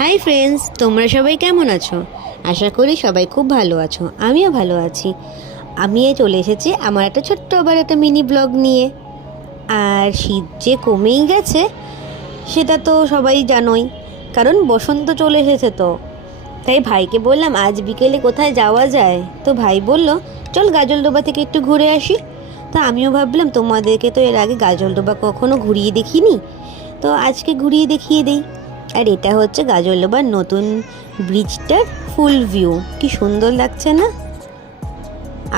Hi friends, তোমরা সবাই কেমন আছো? আশা করি সবাই খুব ভালো আছো। আমিও ভালো আছি। আমি চলে এসেছি আমার একটা ছোট্ট আবার একটা মিনি ব্লগ নিয়ে। আর শীত যে কমেই গেছে সেটা তো সবাই জানোই, কারণ বসন্ত চলে এসেছে। তো তাই ভাইকে বললাম আজ বিকেলে কোথায় যাওয়া যায়। তো ভাই বলল চল গাজলডোবা থেকে একটু ঘুরে আসি। তো আমিও ভাবলাম তোমাদেরকে তো এর আগে গাজলডোবা কখনো ঘুরিয়ে দেখিনি, তো আজকে ঘুরিয়ে দেখিয়ে দিই। আর এটা হচ্ছে গাজলডোবার নতুন ব্রিজটার ফুল ভিউ। কি সুন্দর লাগছে না?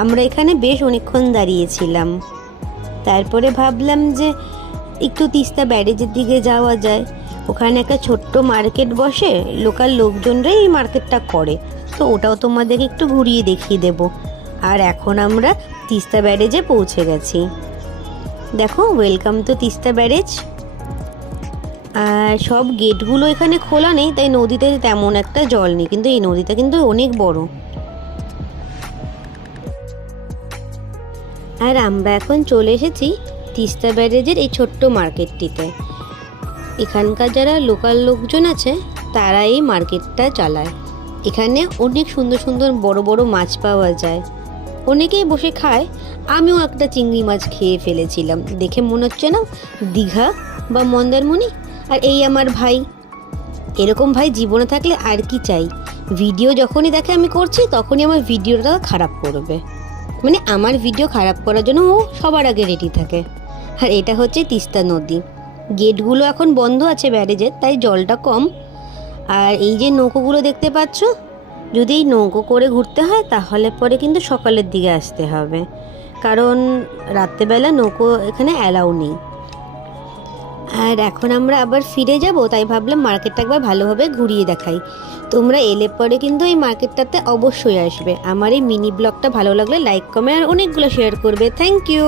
আমরা এখানে বেশ অনেকক্ষণ দাঁড়িয়েছিলাম। তারপরে ভাবলাম যে একটু তিস্তা ব্যারেজের দিকে যাওয়া যায়। ওখানে একটা ছোট্ট মার্কেট বসে, লোকাল লোকজনরাই এই মার্কেটটা করে। তো ওটাও তোমাদেরকে একটু ঘুরিয়ে দেখিয়ে দেব। আর এখন আমরা তিস্তা ব্যারেজে পৌঁছে গেছি। দেখো, ওয়েলকাম টু তিস্তা ব্যারেজ। আর সব গেটগুলো এখানে খোলা নেই, তাই নদীতে তেমন একটা জল নেই, কিন্তু এই নদীটা কিন্তু অনেক বড়। আর আমরা এখন চলে এসেছি তিস্তা ব্যারেজের এই ছোট্ট মার্কেটটিতে। এখানকার যারা লোকাল লোকজন আছে তারা এই মার্কেটটা চালায়। এখানে অনেক সুন্দর সুন্দর বড় বড় মাছ পাওয়া যায়। অনেকেই বসে খায়। আমিও একটা চিংড়ি মাছ খেয়ে ফেলেছিলাম। দেখে মনে হচ্ছে না দীঘা বা মন্দারমণি। আর এই আমার ভাই। এরকম ভাই জীবনে থাকলে আর কি চাই। ভিডিও যখনই দেখে আমি করছি তখনই আমার ভিডিওটা খারাপ করবে, মানে আমার ভিডিও খারাপ করার জন্য ও সবার আগে রেডি থাকে। আর এটা হচ্ছে তিস্তা নদী। গেটগুলো এখন বন্ধ আছে ব্যারেজের, তাই জলটা কম। আর এই যে নৌকোগুলো দেখতে পাচ্ছ, যদি এই নৌকো করে ঘুরতে হয় তাহলে পরে কিন্তু সকালের দিকে আসতে হবে, কারণ রাত্রেবেলা নৌকো এখানে অ্যালাউ নেই। আর এখন আমরা আবার ফিরে যাব, তাই ভাবলাম মার্কেটটা একবার ভালোভাবে ঘুরিয়ে দেখাই। তোমরা এলে পরে কিন্তু এই মার্কেটটাতে অবশ্যই আসবে। আমার এই মিনি ব্লগটা ভালো লাগলে লাইক কমেন্ট আর অনেকগুলো শেয়ার করবে। Thank you.